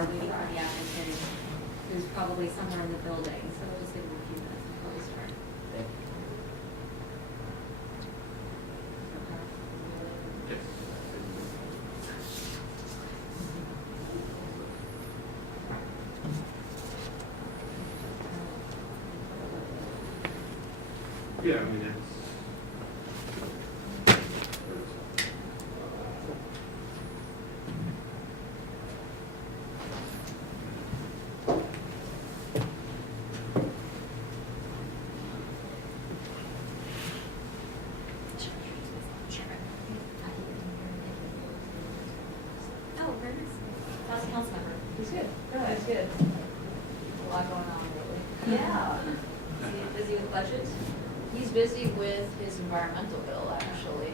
are waiting for the applicant, who's probably somewhere in the building, so we'll just give him a few minutes before we start. Yeah, I mean, it's. Oh, very nice. How's the council member? He's good. No, he's good. A lot going on, really. Yeah. Is he busy with budget? He's busy with his environmental bill, actually.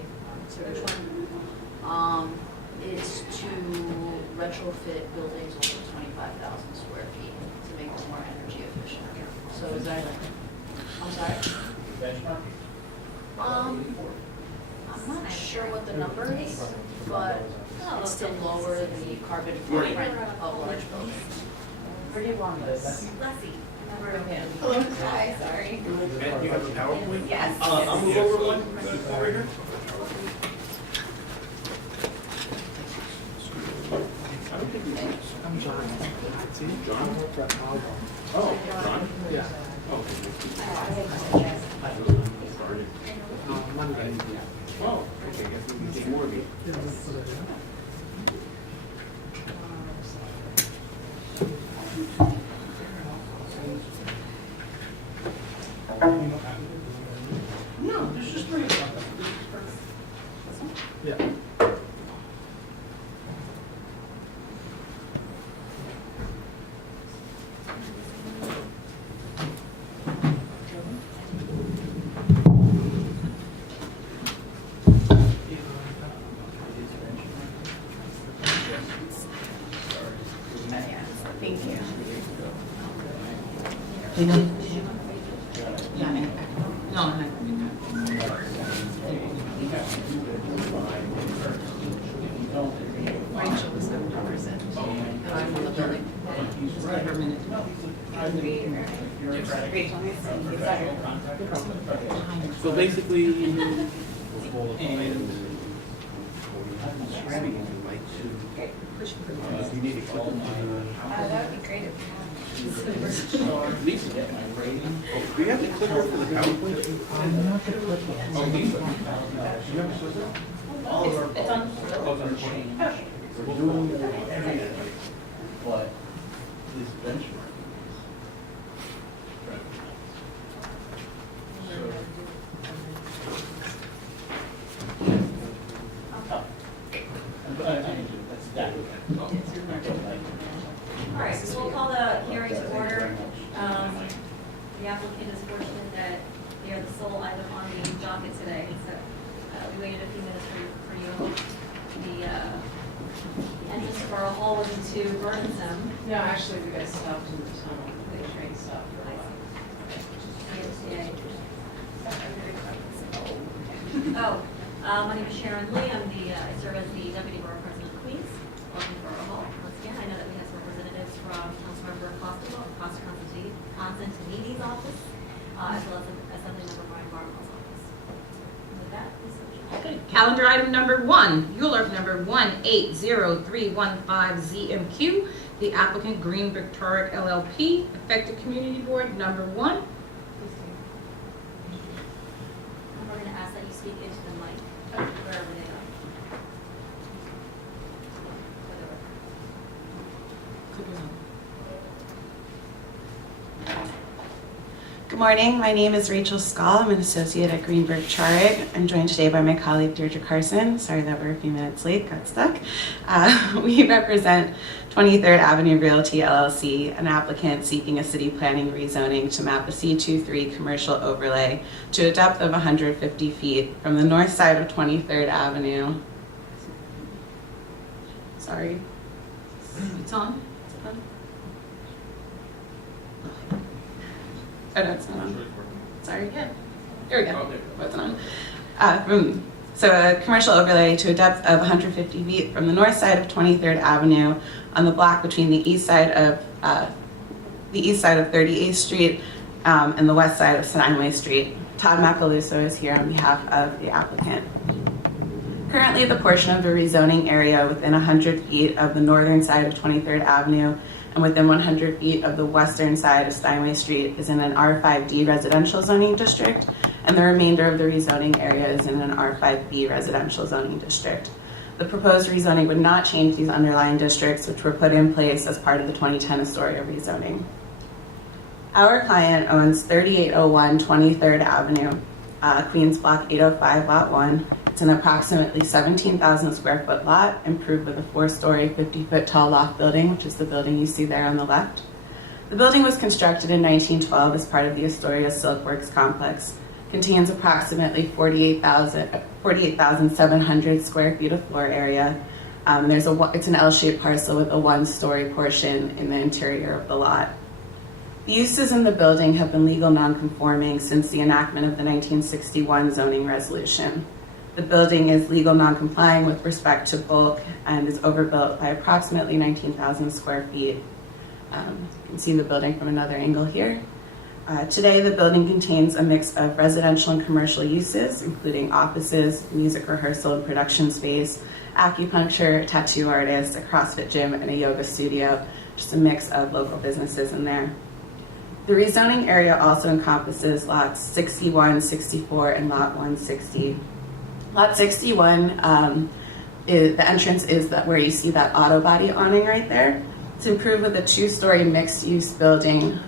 So which one? It's to retrofit buildings over 25,000 square feet to make them more energy efficient. So is that, I'm sorry? I'm not sure what the number is, but it's to lower the carbon footprint of large buildings. Where do you want this? Leslie. Hello. Hi, sorry. And you have the PowerPoint? Yes. I'll move over one, over here. I don't think we did. I'm John. See? John? Oh, John? Yeah. Oh. Started. Monday. Oh, okay, I guess we can see more of you. No, there's just three of them. Yeah. Thank you. Rachel was going to present. I'm on the building. Just give her a minute. So basically, and you need to click on That would be great. Lisa, get my rating. Do you have to click over to the PowerPoint? Oh, Lisa. You have to all of our. It's on. Oh, it's on recording. We're doing everything, but this benchmark. All right, so we'll call the hearing to order. The applicant is fortunate that they are the sole item on the docket today, so we waited a few minutes for you. The entrance to Borough Hall wasn't too burdensome. No, actually, we got stopped in the tunnel. The train stopped for a while. Oh, my name is Sharon Lee. I serve as the Deputy Borough President of Queens. Welcome to Borough Hall. Once again, I know that we have some representatives from Councilmember Constantini's office, as well as Assemblymember Brian Barnwell's office. And with that, Ms. Socha. Okay, calendar item number 1, ULURP number 180315ZMQ, the applicant Green Brick Torrid LLP, affected community board number 1. And we're going to ask that you speak into the mic, wherever they are. Good morning. My name is Rachel Skall. I'm an associate at Greenberg Charig. I'm joined today by my colleague Deirdre Carson. Sorry that we're a few minutes late, got stuck. We represent 23rd Avenue Realty LLC, an applicant seeking a city planning rezoning to map a C23 commercial overlay to a depth of 150 feet from the north side of 23rd Avenue. Sorry. It's on? It's on? Oh, no, it's not on. Sorry. Yeah. Here we go. Wasn't on. From So a commercial overlay to a depth of 150 feet from the north side of 23rd Avenue on the block between the east side of 38th Street and the west side of Steinway Street. Todd Macaluso is here on behalf of the applicant. Currently, the portion of the rezoning area within 100 feet of the northern side of 23rd Avenue and within 100 feet of the western side of Steinway Street is in an R5D residential zoning district, and the remainder of the rezoning area is in an R5B residential zoning district. The proposed rezoning would not change these underlying districts, which were put in place as part of the 2010 Astoria rezoning. Our client owns 3801 23rd Avenue, Queens Block 805, Lot 1. It's an approximately 17,000 square foot lot, improved with a 4-story, 50-foot tall loft building, which is the building you see there on the left. The building was constructed in 1912 as part of the Astoria Silkworks complex. Contains approximately 48,700 square feet of floor area. It's an L-shaped parcel with a 1-story portion in the interior of the lot. The uses in the building have been legal nonconforming since the enactment of the 1961 zoning resolution. The building is legal non-complying with respect to bulk and is overbuilt by approximately 19,000 square feet. You can see the building from another angle here. Today, the building contains a mix of residential and commercial uses, including offices, music rehearsal and production space, acupuncture, a tattoo artist, a CrossFit gym, and a yoga studio, just a mix of local businesses in there. The rezoning area also encompasses lots 61, 64, and lot 160. Lot 61, the entrance is where you see that auto body awning right there. It's improved with a 2-story mixed-use building,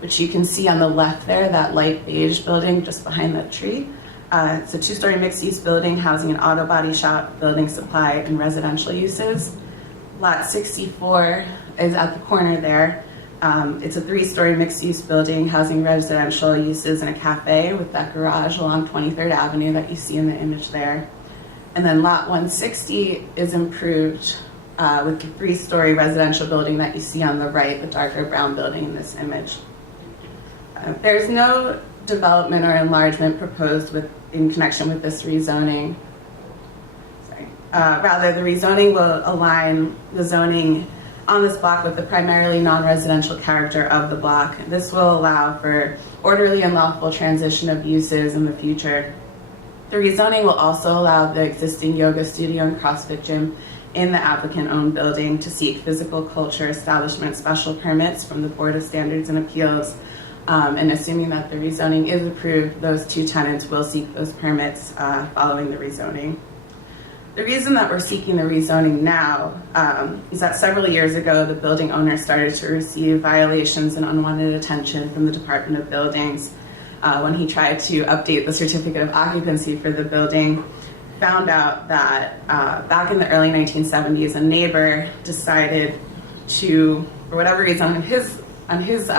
which you can see on the left there, that light beige building just behind that tree. It's a 2-story mixed-use building housing an auto body shop, building supply, and residential uses. Lot 64 is at the corner there. It's a 3-story mixed-use building housing residential uses and a cafe with that garage along 23rd Avenue that you see in the image there. And then lot 160 is improved with the 3-story residential building that you see on the right, the darker brown building in this image. There's no development or enlargement proposed in connection with this rezoning. Rather, the rezoning will align the zoning on this block with the primarily non-residential character of the block. This will allow for orderly and lawful transition of uses in the future. The rezoning will also allow the existing yoga studio and CrossFit gym in the applicant-owned building to seek physical culture establishment special permits from the Board of Standards and Appeals. And assuming that the rezoning is approved, those 2 tenants will seek those permits following the rezoning. The reason that we're seeking the rezoning now is that several years ago, the building owner started to receive violations and unwanted attention from the Department of Buildings when he tried to update the certificate of occupancy for the building. Found out that back in the early 1970s, a neighbor decided to, for whatever reason, on his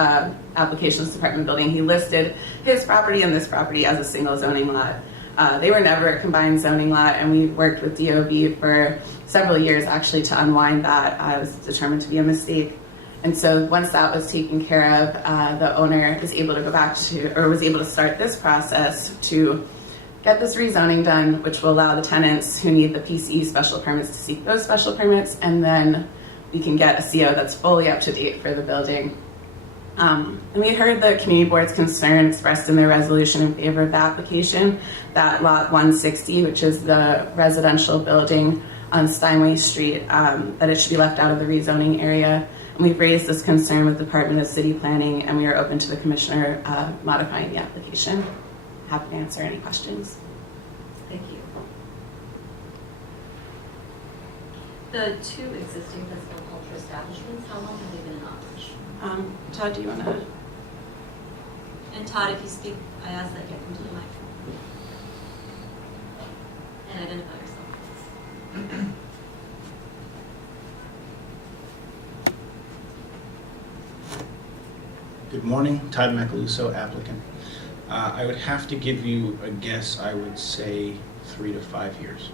applications department building, he listed his property and this property as a single zoning lot. They were never a combined zoning lot, and we worked with DOB for several years actually to unwind that. It was determined to be a mistake. And so once that was taken care of, the owner was able to was able to start this process to get this rezoning done, which will allow the tenants who need the PCE special permits to seek those special permits, and then we can get a CO that's fully up to date for the building. And we heard the community board's concern expressed in their resolution in favor of the application, that lot 160, which is the residential building on Steinway Street, that it should be left out of the rezoning area. And we've raised this concern with the Department of City Planning, and we are open to the commissioner modifying the application. Happy to answer any questions. Thank you. The 2 existing physical culture establishments, how long have they been in operation? Todd, do you want to? And Todd, if you speak, I ask that you come to the microphone. And identify yourself, please. Good morning, Todd Macaluso, applicant. I would have to give you a guess. I would say 3 to 5 years.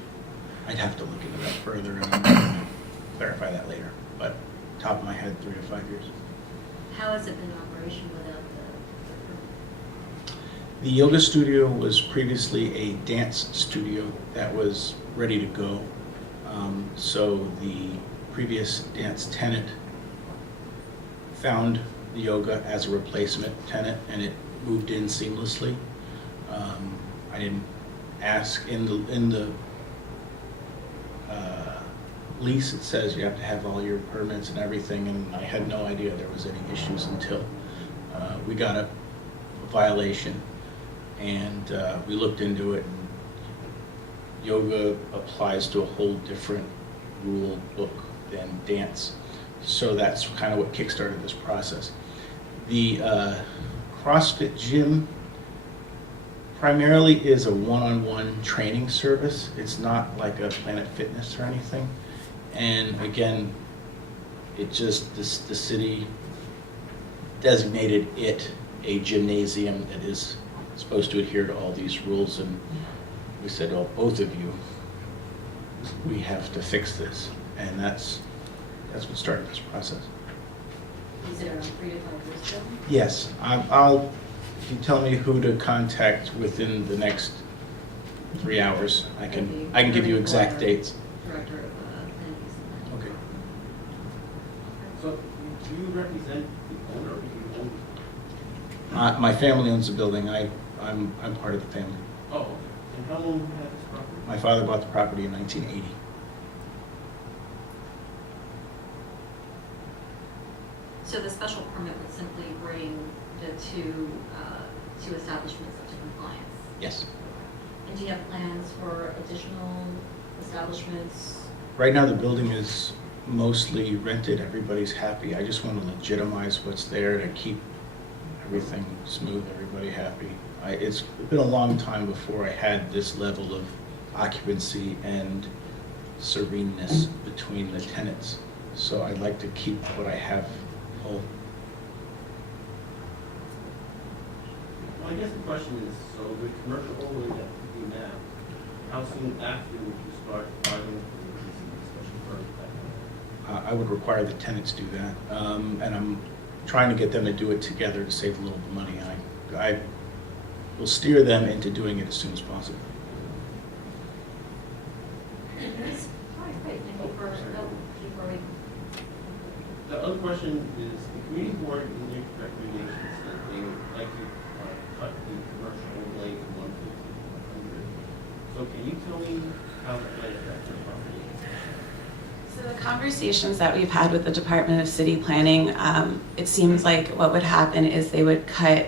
I'd have to look into that further and clarify that later, but top of my head, 3 to 5 years. How has it been in operation without the The yoga studio was previously a dance studio that was ready to go. So the previous dance tenant found the yoga as a replacement tenant, and it moved in seamlessly. I didn't ask in the lease. It says you have to have all your permits and everything, and I had no idea there was any issues until we got a violation, and we looked into it. And yoga applies to a whole different rule book than dance, so that's kind of what kickstarted this process. The CrossFit gym primarily is a one-on-one training service. It's not like a Planet Fitness or anything. And again, it just, the city designated it a gymnasium that is supposed to adhere to all these rules, and we said, well, both of you, we have to fix this, and that's what started this process. Is it around 3 to 5 years ago? Yes, if you tell me who to contact within the next 3 hours, I can give you exact dates. Director of Land Use and Planning. Okay. So, do you represent the owner, or do you own? My family owns the building. I'm part of the family. Oh, okay. And how long have you had this property? My father bought the property in 1980. So the special permit would simply bring the two establishments up to compliance? Yes. And do you have plans for additional establishments? Right now, the building is mostly rented. Everybody's happy. I just want to legitimize what's there to keep everything smooth, everybody happy. It's been a long time before I had this level of occupancy and sereneness between the tenants. So I'd like to keep what I have whole. Well, I guess the question is, so the commercial overlay that you do now, how soon after would you start filing for the special permit? I would require the tenants do that, and I'm trying to get them to do it together to save a little bit of money. I will steer them into doing it as soon as possible. All right, great. Thank you for, before we The other question is, the community board in their recommendations that they would like to cut the commercial overlay to 150, 100. So can you tell me how that might affect the property? So the conversations that we've had with the Department of City Planning, it seems like what would happen is they would cut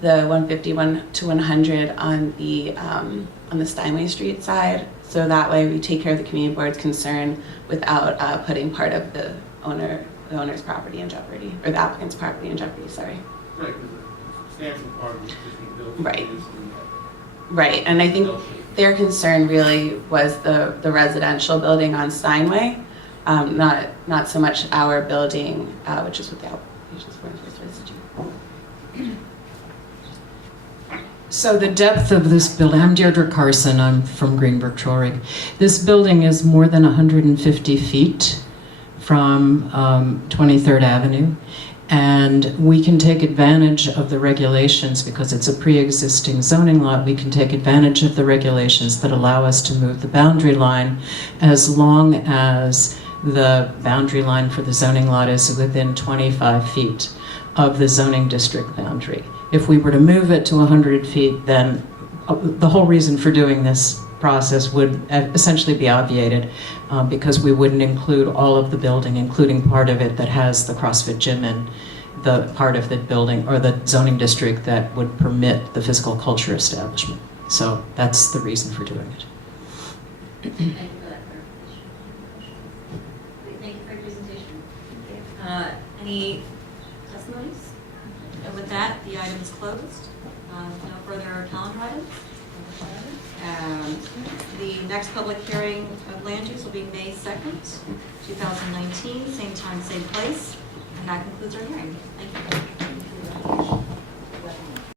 the 151 to 100 on the Steinway Street side. So that way we take care of the community board's concern without putting part of the owner's property in jeopardy, or the applicant's property in jeopardy, sorry. Right, because a substantial part of the existing building Right. is in that Right, and I think L shape. their concern really was the residential building on Steinway, not so much our building, which is what the application's for. So the depth of this building, I'm Deirdre Carson, I'm from Greenberg Traurig. This building is more than 150 feet from 23rd Avenue, and we can take advantage of the regulations because it's a pre-existing zoning lot. We can take advantage of the regulations that allow us to move the boundary line as long as the boundary line for the zoning lot is within 25 feet of the zoning district boundary. If we were to move it to 100 feet, then the whole reason for doing this process would essentially be obviated because we wouldn't include all of the building, including part of it that has the CrossFit gym and the part of the building or the zoning district that would permit the physical culture establishment. So that's the reason for doing it. Thank you for that clarification. Thank you for your presentation. Any testimonies? And with that, the item is closed. No further calendar items? The next public hearing of land use will be May 2nd, 2019, same time, same place. And that concludes our hearing. Thank you.